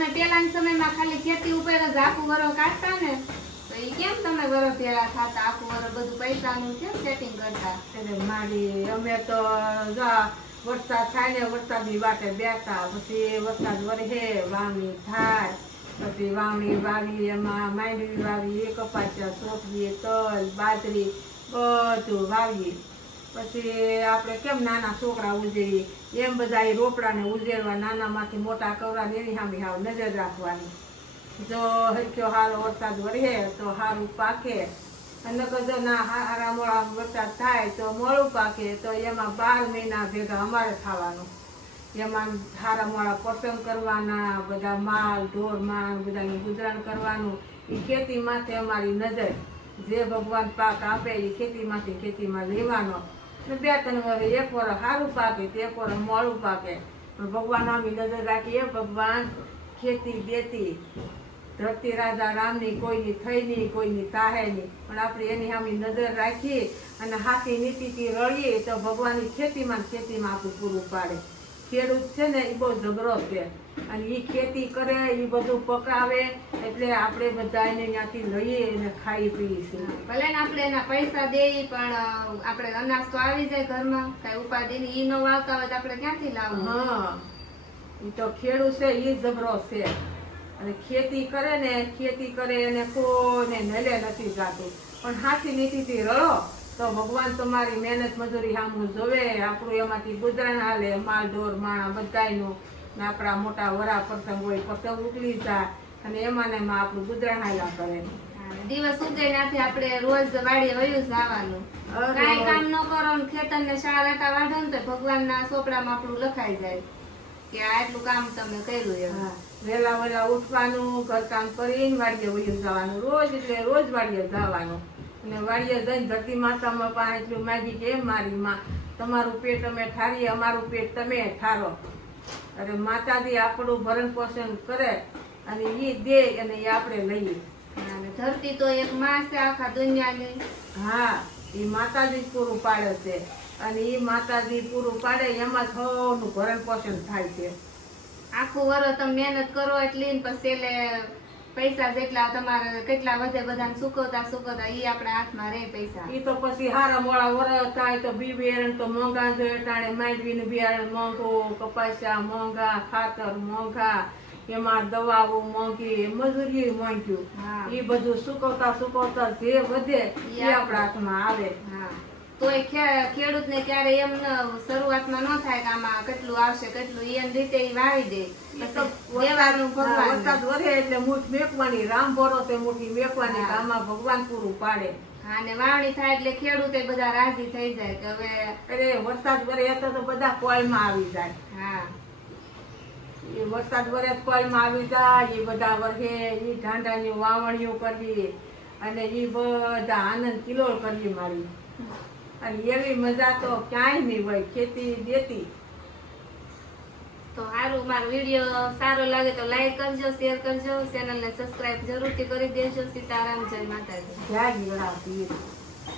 તમે પેલાના સમયમાં ખાલી ખેતી ઉપર જ આખું વરો કાઢતા ને, તો એ કેમ તમે વરો ભેળા થાતા? આખું વરો બધું પૈસાનું કેમ સેટિંગ કરતા? એટલે મારી, અમે તો વરસાદ થાય ને વરસાદની વાટે બેઠા, પછી વરસાદ વરહે વાવણી થાય, પછી વાવણી વાવી એમાં માંડવી વાવી કપાસિયા સોપવી તલ, બાજરી બધું વાવીએ. પછી આપણે કેમ નાના છોકરા ઉજેરીએ? એમ બધા એ રોપડાને ઉજેરવા નાનામાંથી મોટા કરવા એની સામે હાવ નજર રાખવાની. જો હરખ્યો હાલ વરસાદ વરસે તો સારું પાકે. અને જો ના હારા મોળા વરસાદ થાય તો મોડું પાકે તો એમાં બાર મહિના ભેગા અમારે ખાવાનું એમાં હારા મોળા પસંદ કરવાના, બધા માલ, ઢોર માલ બધાનું ગુજરાન કરવાનું. એ ખેતીમાંથી અમારી નજર. જે ભગવાન પાક આપે એ ખેતીમાંથી ખેતીમાં લેવાનો. બે ત્રણ વર્ષ એક વર્ષ સારું પાકે, તે એક વર્ષ મોડું પાકે. ભગવાન આમી નજર રાખીએ ભગવાન, ખેતી દેતી. ધરતી રાજા રામની કોઈની થઈ નહીં, કોઈની તાહે નહીં. પણ આપણે એની સામે નજર રાખીએ અને હાથી નીતિથી રળીએ તો ભગવાનની ખેતીમાં ખેતીમાં આપણું પૂરું પાડે. ખેડૂત છે ને એ બહુ ઝઘડો છે. અને એ ખેતી કરે એ બધું પકાવે એટલે આપણે બધા એને ત્યાંથી લઈએ અને ખાઈ પીએ ભલે ને આપણે એના પૈસા દઈએ પણ આપણે અનાજ તો આવી જાય ઘરમાં. કઈ ઉપાધિની ઈ ન વાવતા હોય તો આપણે ક્યાંથી લાવવું? હા. એ તો ખેડૂત છે એ જબરો છે. અને ખેતી કરે ને ખેતી કરે એને કોને નલે નથી જાતું પણ હાથી નીતિથી રળો તો ભગવાન તમારી મહેનત મજૂરી સામું જોવે. આપણું એમાંથી ગુજરાન હાલે માલ ઢોર માણા બધાયનું. ને આપણા મોટા વરા પ્રસંગ હોય પતંગ ઉકલી જાય અને એમાં ને એમાં આપણું ગુજરાન હાલા કરે. દિવસ ઉગે નાથી આપણે રોજ વાડીએ વયું જવાનું. કાંઈ કામ ન કરો ને ખેતર ને શાર આટા વાઢો ને તો ભગવાનના ચોપડામાં આપણું લખાઈ જાય કે આટલું કામ તમે કર્યું એમ. વહેલા વહેલા ઉઠવાનું ઘરકામ કરીને વાડીએ વયું જવાનું. રોજ એટલે રોજ વાડીએ જવાનું. અને વાડીએ જઈને ધરતી માતામાં પણ એટલું માગી કે મારી માં તમારું પેટ અમે ઠારીએ અમારું પેટ તમે ઠારો. અરે માતાજી આપણું ભરણ પોષણ કરે અને એ દે અને એ આપણે લઈએ. અને ધરતી તો એક માં છે આખા દુનિયાની. હા એ માતાજી પૂરું પાડે છે. અને એ માતાજી પૂરું પાડે એમાં સૌનું ભરણ પોષણ થાય છે. આખું વર્ષ તમે મહેનત કરો એટલી ને પછી એટલે પૈસા જેટલા તમારે કેટલા વધે બધાને સુકવતા સુકવતા ઈ આપણા હાથમાં રહે પૈસા. ઈ તો પછી હારા મોડા વરસ થાય તો બી બિયારણ તો મોંઘા જોઈએ ટાણે માંડવીનું બિયારણ મોંઘું કપાસિયા મોંઘા ખાતર મોંઘા એમાં દવાઓ મોંઘી મજૂરી મોંઘ્યું એ ઈ બધું સુકવતા સુકવતા જે વધે એ આપણા હાથમાં આવે. તોય ખેડૂતને ક્યારે એમ શરૂઆતમાં ન થાય કે આમાં કેટલું આવશે કેટલું એમ રીતે એ વાવી દે. તો દેવાનું ભગવાન વરસાદ વરે એટલે મૂઠ મેકવાની રામ ભરોસે મૂઠી મેકવાની આમાં ભગવાન પૂરું પાડે. અને વાવણી થાય એટલે ખેડૂતે બધા રાજી થઈ જાય કે હવે અરે વરસાદ વરે તો તો બધા કોળમાં આવી જાય. હા. એ વરસાદ વરે કોલમાં આવી જાય એ બધા વરસે એ ઢાંઢાની વાવણીઓ કરવી અને એ બધા આનંદ કિલોળ કરવી મારી. અને એવી મજા તો ક્યાંય નહીં હોય ખેતી દેતી. તો સારું મારો વીડિયો સારો લાગે તો લાઈક કરજો શેર કરજો ચેનલને સબસ્ક્રાઇબ જરૂરથી કરી દેજો. સીતારામ જય માતાજી. જય